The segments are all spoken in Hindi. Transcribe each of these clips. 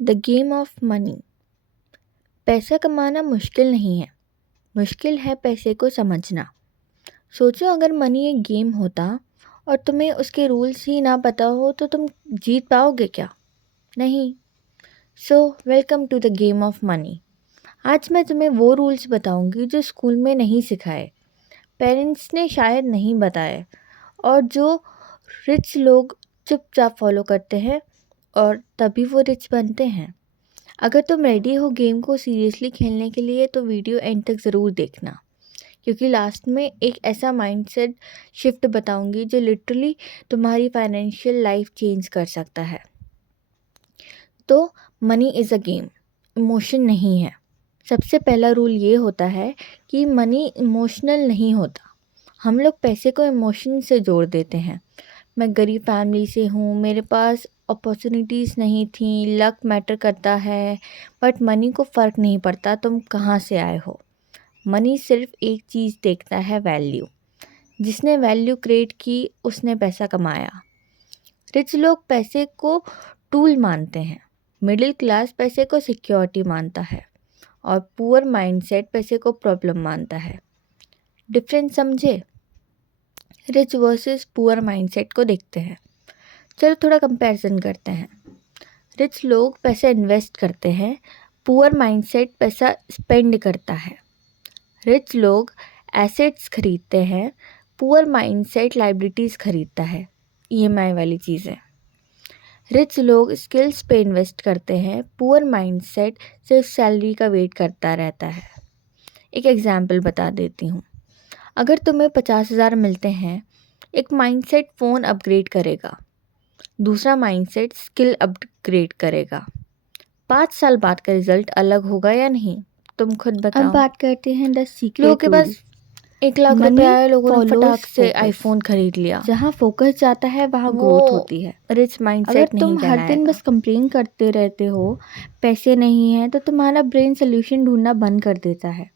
The game of money. पैसा कमाना मुश्किल नहीं है, मुश्किल है पैसे को समझना। सोचो अगर मनी एक गेम होता और तुम्हें उसके रूल्स ही ना पता हो तो तुम जीत पाओगे क्या? नहीं। So welcome to the game of money. आज मैं तुम्हें वो रूल्स बताऊंगी जो स्कूल में नहीं सिखाए, पेरेंट्स ने शायद नहीं बताए, और जो रिच लोग चुपचाप फॉलो करते हैं और तभी वो रिच बनते हैं। अगर तुम रेडी हो गेम को सीरियसली खेलने के लिए तो वीडियो एंड तक ज़रूर देखना, क्योंकि लास्ट में एक ऐसा माइंडसेट शिफ्ट बताऊंगी जो लिटरली तुम्हारी फाइनेंशियल लाइफ चेंज कर सकता है। तो money is a game, emotion नहीं है। सबसे पहला रूल ये होता है कि मनी इमोशनल नहीं होता। हम लोग पैसे को इमोशन से जोड़ देते हैं। मैं गरीब फैमिली से हूँ, मेरे पास अपॉर्चुनिटीज़ नहीं थी, लक मैटर करता है, बट मनी को फ़र्क नहीं पड़ता तुम कहाँ से आए हो। मनी सिर्फ एक चीज़ देखता है, वैल्यू। जिसने वैल्यू क्रिएट की उसने पैसा कमाया। रिच लोग पैसे को टूल मानते हैं, मिडिल क्लास पैसे को सिक्योरिटी मानता है, और पुअर माइंडसेट पैसे को प्रॉब्लम मानता है। डिफरेंस समझे? रिच वर्सेस पुअर माइंडसेट को देखते हैं। चलो थोड़ा कंपैरिजन करते हैं। रिच लोग पैसा इन्वेस्ट करते हैं, पुअर माइंडसेट पैसा स्पेंड करता है। रिच लोग एसेट्स खरीदते हैं, पुअर माइंडसेट लाइबिलिटीज़ खरीदता है, ईएमआई वाली चीज़ें। रिच लोग स्किल्स पे इन्वेस्ट करते हैं, पुअर माइंडसेट सिर्फ सैलरी का वेट करता रहता है। एक एग्जाम्पल बता देती हूँ। अगर तुम्हें 50,000 मिलते हैं, एक माइंडसेट फ़ोन अपग्रेड करेगा, दूसरा माइंडसेट स्किल अपग्रेड करेगा। 5 साल बाद का रिजल्ट अलग होगा या नहीं? तुम खुद बताओ। अब बात करते हैं द सीक्रेट लोगों के पास 1 लाख रुपए आए, लोगों ने फटाक से आईफोन खरीद लिया। जहाँ फोकस जाता है वहाँ वो ग्रोथ होती है। रिच अगर माइंडसेट नहीं तुम हर दिन कहलाएगा। बस कंप्लेन करते रहते हो पैसे नहीं है तो तुम्हारा ब्रेन सोल्यूशन ढूंढना बंद कर देता है।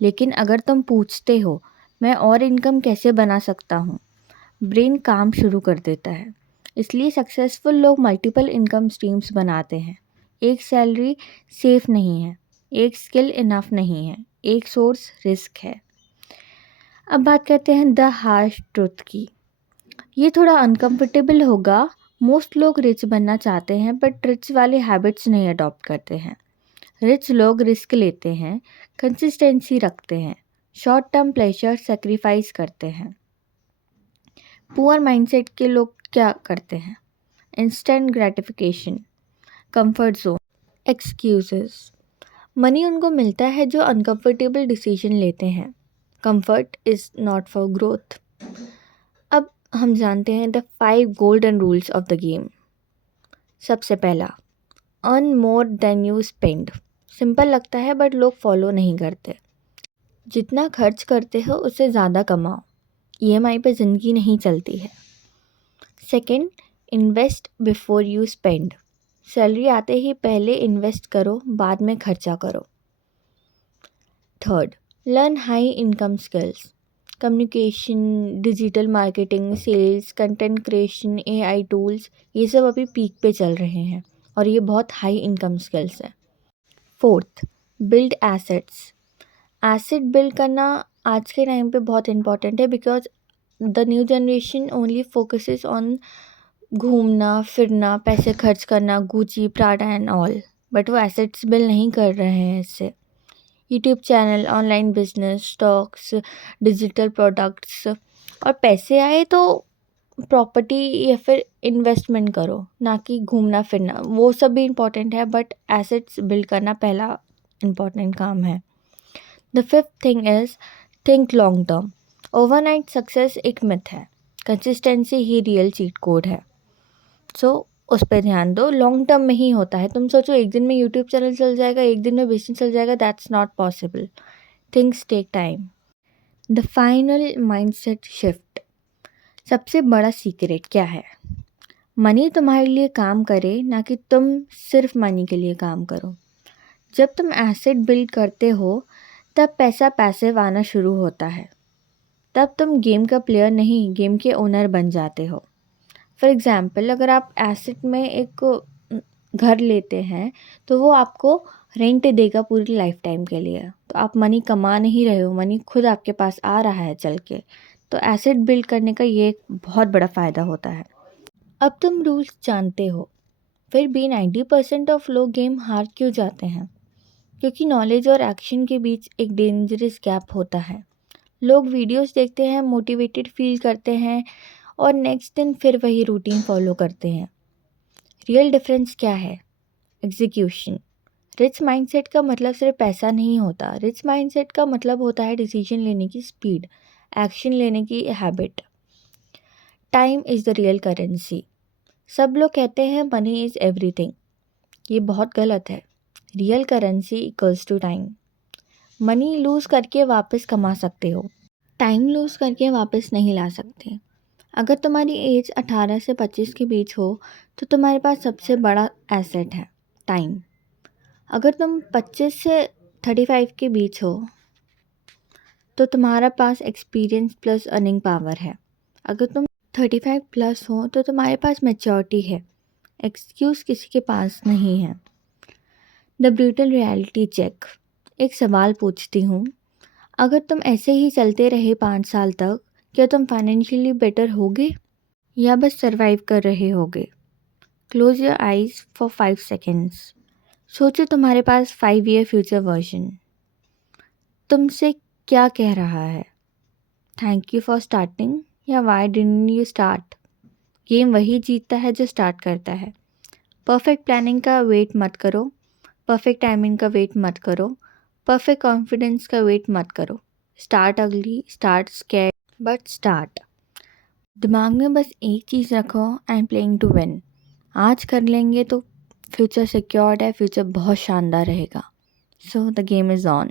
लेकिन अगर तुम पूछते हो मैं और इनकम कैसे बना सकता हूँ, ब्रेन काम शुरू कर देता है। इसलिए सक्सेसफुल लोग मल्टीपल इनकम स्ट्रीम्स बनाते हैं। एक सैलरी सेफ नहीं है, एक स्किल इनफ नहीं है, एक सोर्स रिस्क है। अब बात करते हैं द हार्श ट्रुथ की। ये थोड़ा अनकंफर्टेबल होगा। मोस्ट लोग रिच बनना चाहते हैं बट रिच वाले हैबिट्स नहीं अडॉप्ट करते हैं। रिच लोग रिस्क लेते हैं, कंसिस्टेंसी रखते हैं, शॉर्ट टर्म प्लेजर सेक्रीफाइस करते हैं। पुअर माइंडसेट के लोग क्या करते हैं? Instant gratification, comfort zone, excuses. Money उनको मिलता है जो अनकंफर्टेबल डिसीजन लेते हैं। Comfort is not for growth. अब हम जानते हैं the 5 golden rules of the game. सबसे पहला, earn more than you spend. Simple लगता है बट लोग फॉलो नहीं करते। जितना खर्च करते हो उससे ज़्यादा कमाओ, ईएमआई पे ज़िंदगी नहीं चलती है। Second, invest before you spend. Salary आते ही पहले इन्वेस्ट करो, बाद में खर्चा करो। Third, learn high income skills, communication, digital marketing, sales, content creation, AI tools, ये सब अभी पीक पे चल रहे हैं और ये बहुत हाई इनकम स्किल्स हैं। Fourth, build assets. Asset build करना आज के टाइम पे बहुत इम्पॉर्टेंट है, because the new generation only focuses on घूमना फिरना, पैसे खर्च करना, Gucci, Prada and all, but वो एसेट्स बिल्ड नहीं कर रहे हैं इससे। YouTube channel, online business, stocks, digital products, और पैसे आए तो प्रॉपर्टी या फिर इन्वेस्टमेंट करो, ना कि घूमना फिरना। वो सब भी इम्पॉर्टेंट है बट एसेट्स बिल्ड करना पहला इम्पॉर्टेंट काम है। The fifth thing is think long term. Overnight success एक मिथ है, कंसिस्टेंसी ही रियल चीट कोड है। सो उस पर ध्यान दो, लॉन्ग टर्म में ही होता है। तुम सोचो एक दिन में यूट्यूब चैनल चल जाएगा, एक दिन में बिजनेस चल जाएगा, that's not possible. Things take time. The final mindset shift. सबसे बड़ा सीक्रेट क्या है? मनी तुम्हारे लिए काम करे, ना कि तुम सिर्फ मनी के लिए काम करो। जब तुम एसेट बिल्ड करते हो तब पैसा पैसिव आना शुरू होता है। तब तुम गेम का प्लेयर नहीं, गेम के ओनर बन जाते हो। फॉर एग्ज़ाम्पल, अगर आप एसेट में एक घर लेते हैं तो वो आपको रेंट देगा पूरी लाइफ टाइम के लिए। तो आप मनी कमा नहीं रहे हो, मनी खुद आपके पास आ रहा है चल के। तो एसेट बिल्ड करने का ये एक बहुत बड़ा फ़ायदा होता है। अब तुम रूल्स जानते हो, फिर भी 90% ऑफ लोग गेम हार क्यों जाते हैं? क्योंकि नॉलेज और एक्शन के बीच एक डेंजरस गैप होता है। लोग वीडियोस देखते हैं, मोटिवेटेड फील करते हैं और नेक्स्ट दिन फिर वही रूटीन फॉलो करते हैं। रियल डिफरेंस क्या है? एग्जीक्यूशन। रिच माइंडसेट का मतलब सिर्फ पैसा नहीं होता। रिच माइंडसेट का मतलब होता है डिसीजन लेने की स्पीड, एक्शन लेने की habit. Time is the real currency. सब लोग कहते हैं मनी इज़ एवरीथिंग। ये बहुत गलत है। Real currency equals to time. Money lose करके वापस कमा सकते हो, टाइम लूज़ करके वापस नहीं ला सकते। अगर तुम्हारी एज 18 से 25 के बीच हो तो तुम्हारे पास सबसे बड़ा एसेट है टाइम। अगर तुम 25 से 35 के बीच हो तो तुम्हारा पास एक्सपीरियंस प्लस अर्निंग पावर है। अगर तुम 35 प्लस हो तो तुम्हारे पास मैच्योरिटी है। एक्सक्यूज़ किसी के पास नहीं है। The brutal reality check. एक सवाल पूछती हूँ, अगर तुम ऐसे ही चलते रहे 5 साल तक, क्या तुम फाइनेंशियली बेटर होगे या बस सरवाइव कर रहे होगे? Close your eyes for 5 seconds. सोचो तुम्हारे पास 5 ईयर फ्यूचर वर्जन तुमसे क्या कह रहा है? थैंक यू फॉर स्टार्टिंग या Y didn't you start? Game वही जीतता है जो स्टार्ट करता है। परफेक्ट प्लानिंग का वेट मत करो, परफेक्ट टाइमिंग का वेट मत करो, परफेक्ट कॉन्फिडेंस का वेट मत करो। स्टार्ट अगली, स्टार्ट स्कैर्ड, बट स्टार्ट। दिमाग में बस एक चीज़ रखो, I am playing to win. आज कर लेंगे तो फ्यूचर सिक्योर्ड है, फ्यूचर बहुत शानदार रहेगा। So the game is on.